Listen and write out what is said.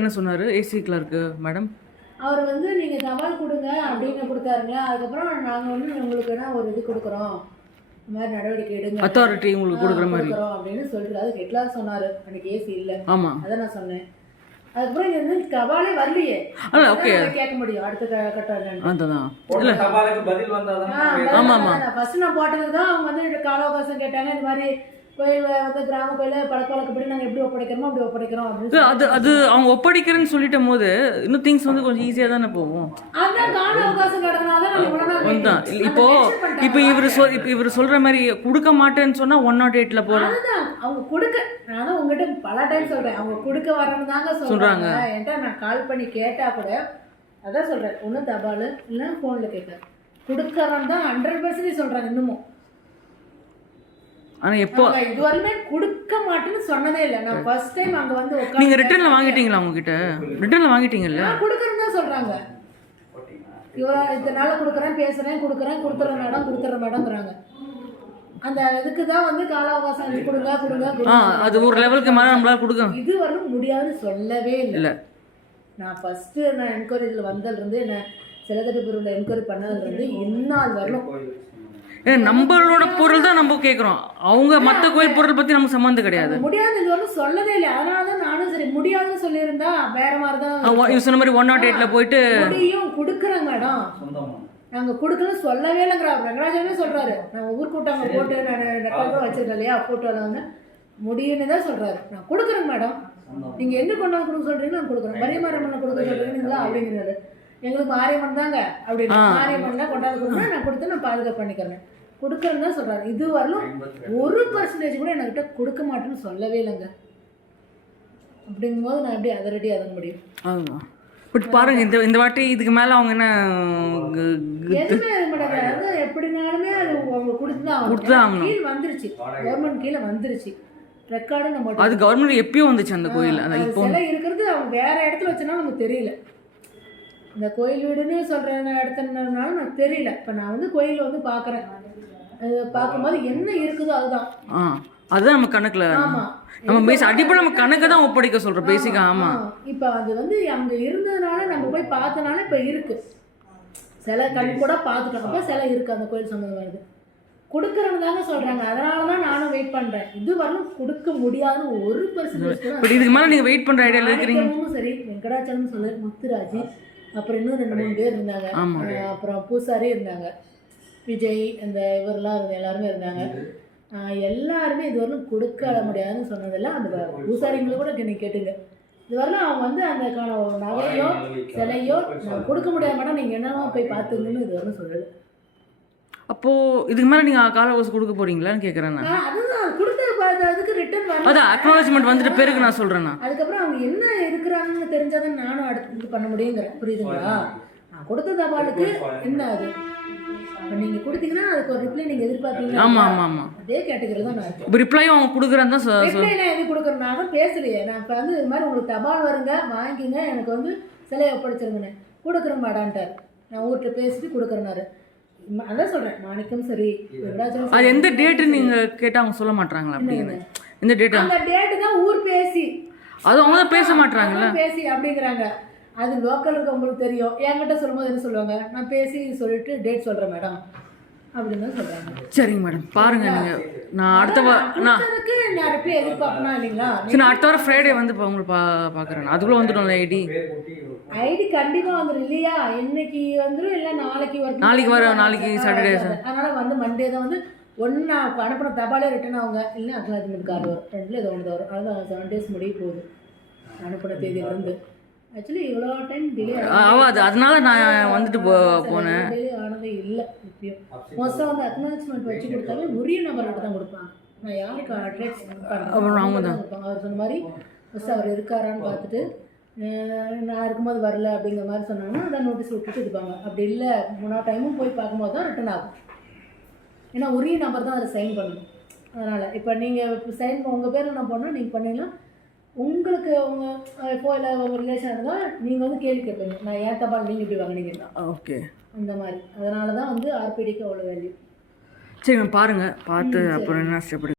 என்ன சொன்னார் AC clerk madam? அவர் வந்து நீங்கள் தபால் கொடுங்க அப்படின்னு கொடுத்தாருங்களா. அதுக்கப்புறம் நாங்கள் வந்து உங்களுக்கு ஒரு இது கொடுக்குறோம், இந்த மாதிரி நடவடிக்கை எடுங்க, அத்தாரிட்டி உங்களுக்கு கொடுக்குற மாதிரி அப்படின்னு சொல்லிட்டு அது ஹெட்லார் சொன்னார். அன்றைக்கி ஏசி இல்லை. ஆமாம், அதான் நான் சொன்னேன். அதுக்கப்புறம் இது வந்து தபாலே வரலையே. ஓகே, கேட்க முடியும் அடுத்த கட்டம். அதுதான் ஃபர்ஸ்ட் நான் போட்டது தான் அவங்க வந்து கால அவகாசம் கேட்டாங்க. இந்த மாதிரி கோயில் வந்து கிராம கோயில் பழக்க வழக்கப்படி நாங்கள் எப்படி ஒப்படைக்கிறோமோ அப்படி ஒப்படைக்கிறோம் அப்படின்னு. அது அவங்க ஒப்படைக்கிறேன்னு சொல்லிட்டும் போது இன்னும் திங்ஸ் வந்து கொஞ்சம் ஈஸியாக தானே போகும். அதான் கால அவகாசம் கிடக்குனால இப்போ இவர் சொல்ற மாதிரி கொடுக்க மாட்டேன்னு சொன்னா 108ல போறோம். அதுதான் அவங்க கொடுக்க, நான் உங்ககிட்ட பல டைம் சொல்றேன், அவங்க கொடுக்க வரணும் தாங்க சொல்றாங்க. என்கிட்ட நான் கால் பண்ணி கேட்டா கூட அதான் சொல்றேன், ஒன்றும் தபால் இல்லை ஃபோனில் கேட்குறேன், கொடுக்கறோம் தான் 100% சொல்றாங்க இன்னமும். ஆனா எப்போ இதுவரையுமே கொடுக்க மாட்டேன்னு சொன்னதே இல்லை. நான் ஃபர்ஸ்ட் டைம் அங்க வந்து நீங்க ரிட்டர்ன்ல வாங்கிட்டீங்களா? அவங்க கிட்ட ரிட்டர்ன்ல வாங்கிட்டீங்கல்ல? கொடுக்கறேன்னு தான் சொல்றாங்க. இவரா இதனால கொடுக்குறேன், பேசுறேன், கொடுத்துறேன் மேடம், கொடுத்துறேன் மேடம்ங்கிறாங்க. அந்த இதுக்கு தான் வந்து கால அவகாசம் கொடுங்க. அது ஒரு லெவலுக்கு மேல நம்மளால கொடுக்க இது வரணும் முடியாதுன்னு சொல்லவே இல்லை. நான் ஃபர்ஸ்ட் நான் என்கொயரியில் வந்ததுலேருந்து என்ன சிலதடி பொருள் என்கொயரி பண்ணதுலேருந்து இந்நாள் வரணும். நம்மளோட பொருள் தான் நம்ம கேட்குறோம், அவங்க மற்ற கோயில் பொருள் பற்றி நமக்கு சம்மந்தம் கிடையாது. முடியாது இது ஒன்றும் சொல்லவே இல்லை. அதனால தான் நானும் சரி முடியாதுன்னு சொல்லியிருந்தா வேற மாதிரி தான் சொன்ன மாதிரி 108ல போயிட்டு முடியும் கொடுக்குறேன் மேடம், நாங்கள் கொடுக்கலன்னு சொல்லவே இல்லைங்கிறா. வெங்கடாஜனே சொல்கிறாரு, நான் ஊர் கூட்டாங்க போட்டு நான் ரெக்கார்டும் வச்சிருக்கேன் இல்லையா, ஃபோட்டோவில் வந்து முடியும்னு தான் சொல்கிறாரு. நான் கொடுக்குறேங்க மேடம், நீங்கள் என்ன கொண்டாந்து கொடுக்க சொல்கிறீங்க, நான் கொடுக்குறேன். மரியமாரம்மனை கொடுக்க சொல்கிறீங்களா அப்படிங்கிறாரு. எங்களுக்கு மாரியம்மன் தாங்க அப்படின்னு, மாரியம்மன்லாம் கொண்டாந்து கொடுங்க, நான் கொடுத்து நான் பாதுகாப்பு பண்ணிக்கிறேன், கொடுக்குறேன்னு தான் சொல்கிறாரு. இது வரலும் 1% கூட என்கிட்ட கொடுக்க மாட்டேன்னு சொல்லவே இல்லைங்க. அப்படிங்கும்போது நான் எப்படி அதரடி அதங்க முடியும்? ஆமாம், பட் பாருங்க இந்த வாட்டி இதுக்கு மேலே அவங்க என்ன எதுவுமே அது மாட்டாங்க. அதாவது எப்படினாலுமே அது அவங்க கொடுத்துதான் கீழ் வந்துருச்சு, கவர்மெண்ட் கீழே வந்துருச்சு. ரெக்கார்டு நம்ம அது கவர்மெண்ட் எப்பயும் வந்துச்சு அந்த கோயில். இப்போ இருக்கிறது அவங்க வேற இடத்துல வச்சனால நமக்கு தெரியல. இந்த கோயில் வீடுன்னு சொல்கிற இடத்துனால எனக்கு தெரியல. இப்போ நான் வந்து கோயிலில் வந்து பார்க்குறேன், பார்க்கும்போது என்ன இருக்குதோ அதுதான் நம்ம கணக்கில். ஆமாம், நம்ம பேசி அடிப்படை நம்ம கணக்கு தான் ஒப்படைக்க சொல்கிறோம் பேசிக்கா. ஆமாம், இப்போ அது வந்து அங்கே இருந்ததுனால நம்ம போய் பார்த்தனால இப்போ இருக்குது. சில கண் கூட பார்த்துட்டோம், அப்போ சில இருக்குது அந்த கோயில் சம்மந்தம் வருது. கொடுக்குறவங்க தாங்க சொல்கிறாங்க, அதனால தான் நானும் வெயிட் பண்ணுறேன். இது வரலும் கொடுக்க முடியாதுன்னு 1% இதுக்கு மேலே நீங்கள் வெயிட் பண்ணுற ஐடியாவில் இருக்கிறீங்க. சரி, வெங்கடாச்சலம் சொல்லு, முத்துராஜ், அப்புறம் இன்னும் 2-3 பேர் இருந்தாங்க, அப்புறம் பூசாரி இருந்தாங்க, விஜய், இந்த இவரெல்லாம் எல்லாருமே இருந்தாங்க. எல்லாருமே இது வரலும் கொடுக்க முடியாதுன்னு சொன்னதெல்லாம் அந்த பூசாரிங்களை கூட நீங்கள் கேட்டுங்க. இது வரலாம் அவங்க வந்து அந்த நகையோ சிலையோ நான் கொடுக்க முடியாத மாட்டோம், நீங்கள் என்னவோ போய் பார்த்துங்கன்னு இது வரலும் சொல்லலை. அப்போது இதுக்கு மேலே நீங்கள் கால அவகாசம் கொடுக்க போகிறீங்களான்னு கேட்குறேன் நான். அதுதான் கொடுத்த அதுக்கு ரிட்டர்ன் வரணும். அதான் அக்னாலஜ்மெண்ட் வந்துட்டு பிறகு நான் சொல்கிறேன். அதுக்கப்புறம் அவங்க என்ன இருக்கிறாங்கன்னு தெரிஞ்சாதான் நானும் அடுத்து பண்ண முடியுங்கிறேன். புரியுதுங்களா? நான் கொடுத்த தபாலுக்கு என்ன அது நீங்கள் கொடுத்தீங்கன்னா அதுக்கு ஒரு ரிப்ளை நீங்கள் எதிர்பார்ப்பீங்க. ஆமாம், அதே கேட்டகரி தான் நான் இருக்கேன். இப்போ ரிப்ளையும் அவங்க கொடுக்குறேன் தான். ரிப்ளைலாம் எது கொடுக்குறேன் பேசலையே. நான் இப்போ வந்து இது மாதிரி உங்களுக்கு தபால் வருங்க, வாங்கிங்க, எனக்கு வந்து சிலையை ஒப்படைச்சிருங்கண்ணே, கொடுக்குறேன் மாடான்ட்டார். நான் ஊர்கிட்ட பேசிட்டு கொடுக்குறேனாரு. அதான் சொல்கிறேன், மாணிக்கம் சரி அது எந்த டேட்டு நீங்கள் கேட்டால் அவங்க சொல்ல மாட்டாங்களா? அப்படின்னு இந்த டேட்டு, அந்த டேட்டு தான் ஊர் பேசி, அது அவங்க தான் பேச மாட்டாங்களா பேசி அப்படிங்கிறாங்க. அது லோக்கல் இருக்க உங்களுக்கு தெரியும். என்கிட்ட சொல்லும்போது என்ன சொல்லுவாங்க, நான் பேசி சொல்லிட்டு டேட் சொல்கிறேன் மேடம் அப்படின்னு தான் சொல்கிறாங்க. சரிங்க மேடம், பாருங்க நீங்கள் நான் அடுத்த நான் ரிப்ளை எதிர்பார்க்கணும் இல்லைங்களா? சரி, நான் அடுத்த வாரம் ஃப்ரைடே வந்து உங்களுக்கு பார்க்குறேன். அதுக்குள்ளே வந்துடும்ல ஐடி கண்டிப்பாக வந்துடும் இல்லையா? இன்னைக்கு வந்துடும், இல்லை நாளைக்கு வரும், நாளைக்கு சாட்டர்டே. அதனால் வந்து மண்டே தான் வந்து ஒன்று அனுப்பின தபாலே ரிட்டர்ன் அவங்க, இல்லை அக்னாலஜ்மெண்ட் கார்டு வரும், ரெண்டில் ஏதோ ஒன்று வரும். அதுதான் 7 days முடிய போகுது அனுப்பின தேதியிலேருந்து. ஆக்சுவலி இவ்வளோ டைம் டிலே ஆகாது, அதனால நான் வந்துட்டு போனேன். ஆனதே இல்லை. இப்பயும் மோஸ்ட்டாக வந்து அக்னாலஜ்மெண்ட் வச்சு கொடுத்தாலே உரிய நபர்கிட்ட தான் கொடுப்பாங்க. நான் யாருக்கு அட்ரஸ் அவங்க தான் கொடுப்பாங்க. அவர் சொன்ன மாதிரி ஃபஸ்ட்டு அவர் இருக்காரான்னு பார்த்துட்டு, நான் இருக்கும்போது வரல அப்படிங்கிற மாதிரி சொன்னாங்கன்னா அதை நோட்டீஸ் விட்டுட்டு இருப்பாங்க. அப்படி இல்லை 3 டைமும் போய் பார்க்கும்போது தான் ரிட்டர்ன் ஆகும். ஏன்னா உரிய நம்பர் தான் அதை சைன் பண்ணணும். அதனால் இப்போ நீங்கள் சைன் உங்கள் பேரில் நான் போனால் நீங்கள் பண்ணிங்கன்னா உங்களுக்கு உங்கள் இப்போ இல்லை உங்கள் ரிலேஷன் இருந்தால் நீங்கள் வந்து கேள்வி கேட்பீங்க, நான் ஏன் தபால் நீங்கள் இப்படி வாங்கினீங்கன்னா. ஓகே, அந்த மாதிரி. அதனால தான் வந்து ஆர்பிடிக்கு அவ்வளோ வேல்யூ. சரி மேம், பாருங்கள், பார்த்து அப்புறம் என்ன ஸ்டெப்